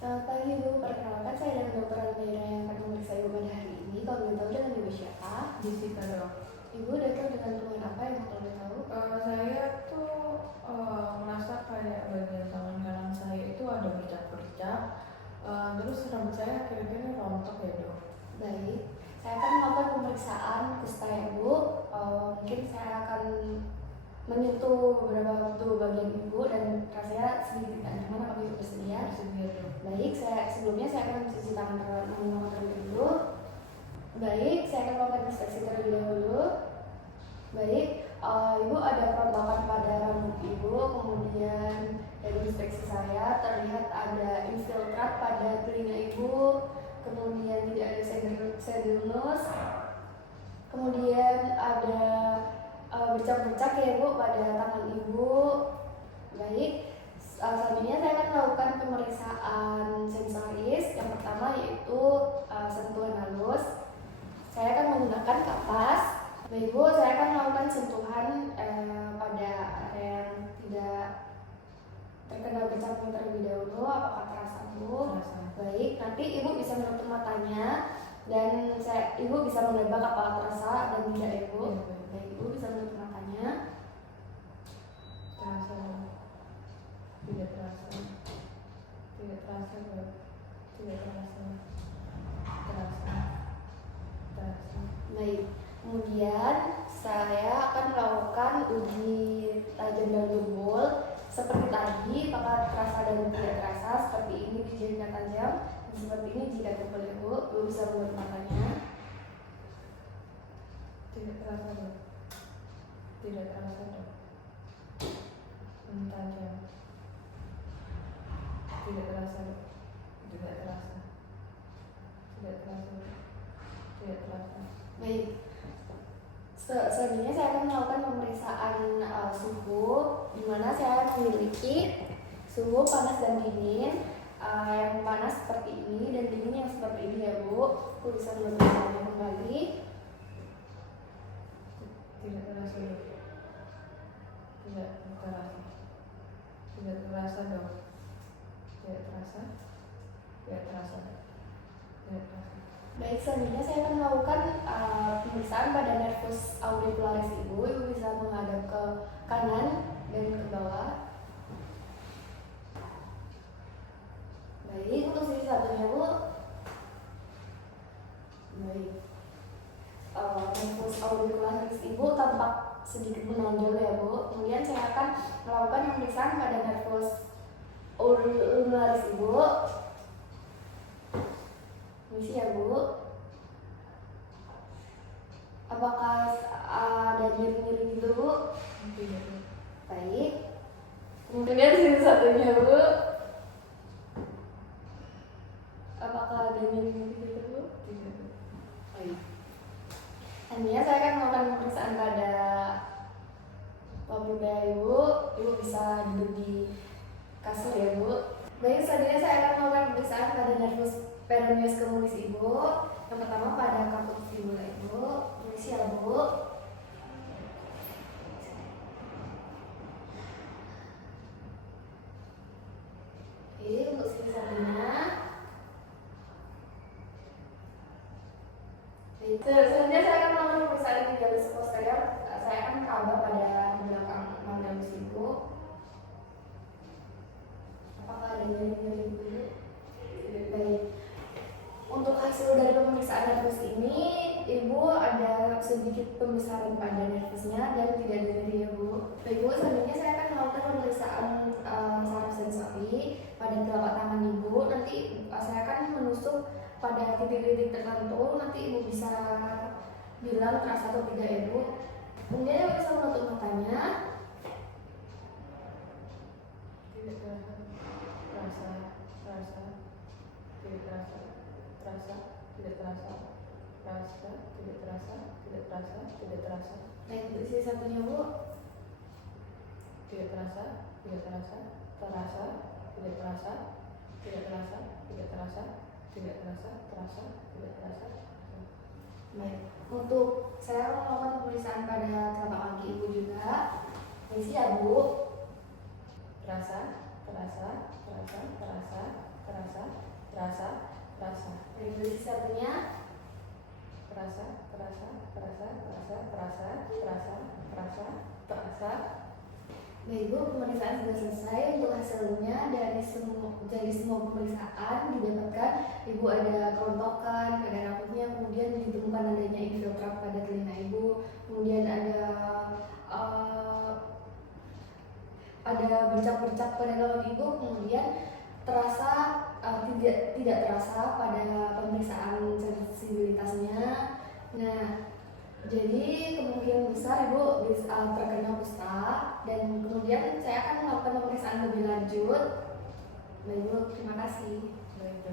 Selamat pagi Bu, perkenalkan saya dengan Dr. Almeida yang akan memeriksa Ibu pada hari ini. Kalau boleh tahu dengan Ibu siapa? Jessica dok. Ibu datang dengan keluhan apa yang boleh tahu? Saya tuh merasa kayak bagian tangan kanan saya itu ada bercak-bercak. Terus rambut saya kira-kira rontok ya dok. Baik, saya akan melakukan pemeriksaan kusta Ibu. Mungkin saya akan menyentuh beberapa waktu bagian Ibu dan rasanya sedikit tidak nyaman. Apakah Ibu bersedia? Bersedia dok. Baik, sebelumnya saya akan mencuci tangan terlebih dahulu. Baik, saya akan melakukan inspeksi terlebih dahulu. Baik, Ibu ada kerontokan pada rambut Ibu, kemudian dari inspeksi saya terlihat ada infiltrat pada telinga Ibu, kemudian tidak ada sedulus, kemudian ada bercak-bercak ya Ibu pada tangan Ibu. Baik, selanjutnya saya akan melakukan pemeriksaan sensoris. Yang pertama yaitu sentuhan halus. Saya akan menggunakan kapas. Baik Bu, saya akan melakukan sentuhan pada area yang tidak terkena bercaknya terlebih dahulu. Apakah terasa Bu? Terasa. Baik, nanti Ibu bisa menutup matanya dan Ibu bisa menebak apakah terasa dan tidak ya Bu. Baik, Ibu bisa menutup matanya. Terasa dok. Tidak terasa. Tidak terasa dok. Tidak terasa. Terasa. Terasa. Baik, kemudian saya akan melakukan uji tajam dan tumbul seperti tadi. Apakah terasa dan tidak terasa? Seperti ini jika tajam, dan seperti ini jika tumbul ya Bu. Ibu bisa menutup matanya. Tidak terasa dok. Tidak terasa dok. Tajam. Tidak terasa dok. Tidak terasa. Tidak terasa dok. Tidak terasa. Baik, selanjutnya saya akan melakukan pemeriksaan suhu, di mana saya memiliki suhu panas dan dingin. Yang panas seperti ini dan dingin yang seperti ini ya Bu. Ibu bisa menutup matanya kembali. Tidak terasa dok. Tidak terasa. Tidak terasa dok. Tidak terasa. Tidak terasa. Tidak terasa. Baik, selanjutnya saya akan melakukan pemeriksaan pada nervus auricularis Ibu. Ibu bisa menghadap ke kanan dan ke bawah. Baik, untuk sisi satunya Bu. Baik, nervus auricularis Ibu tampak sedikit menonjol ya Bu. Kemudian saya akan melakukan pemeriksaan pada nervus ulnaris Ibu. Misi ya Bu. Apakah ada nyeri-nyeri gitu Bu? Tidak dok. Baik. Kemudian sisi satunya Bu. Apakah ada nyeri-nyeri gitu Bu? Tidak dok. Baik. Selanjutnya saya akan melakukan pemeriksaan pada wajah Ibu. Ibu bisa duduk di kasur ya Bu. Baik, selanjutnya saya akan melakukan pemeriksaan pada nervus peroneus communis Ibu. Yang pertama pada caput fibula Ibu. Permisi ya Bu. Oke, untuk sisi satunya. Baik, selanjutnya saya akan melakukan pemeriksaan tibialis posterior. Saya akan meraba pada belakang mandibus Ibu. Apakah ada nyeri-nyeri dulu? Baik. Untuk hasil dari pemeriksaan nervus ini, Ibu ada sedikit pembesaran pada nervusnya dan tidak ada nyeri ya Bu. Baik Bu, selanjutnya saya akan melakukan pemeriksaan saraf sensori pada telapak tangan Ibu. Nanti saya akan menusuk pada titik-titik tertentu. Nanti Ibu bisa bilang terasa atau tidak ya Bu. Kemudian Ibu bisa menutup matanya. Tidak terasa. Terasa. Terasa. Tidak terasa. Terasa. Tidak terasa. Terasa. Tidak terasa. Tidak terasa. Tidak terasa. Baik, untuk sisi satunya Bu. Tidak terasa. Tidak terasa. Terasa. Tidak terasa. Tidak terasa. Tidak terasa. Tidak terasa. Terasa. Tidak terasa. Baik, untuk saya melakukan pemeriksaan pada telapak kaki Ibu juga. Misi ya Bu. Terasa. Terasa. Terasa. Terasa. Terasa. Dari posisi satunya. terasa, terasa, terasa, terasa, terasa, terasa, terasa, terasa. Baik Bu, pemeriksaan sudah selesai. Untuk hasilnya dari semua pemeriksaan didapatkan Ibu ada kerontokan pada rambutnya, kemudian ditemukan adanya infiltrat pada telinga Ibu, kemudian ada bercak-bercak pada rambut Ibu, kemudian terasa tidak terasa pada pemeriksaan sensibilitasnya. Nah, jadi kemungkinan besar Ibu bisa terkena kusta, dan kemudian saya akan melakukan pemeriksaan lebih lanjut. Baik Bu, terima kasih. Baik,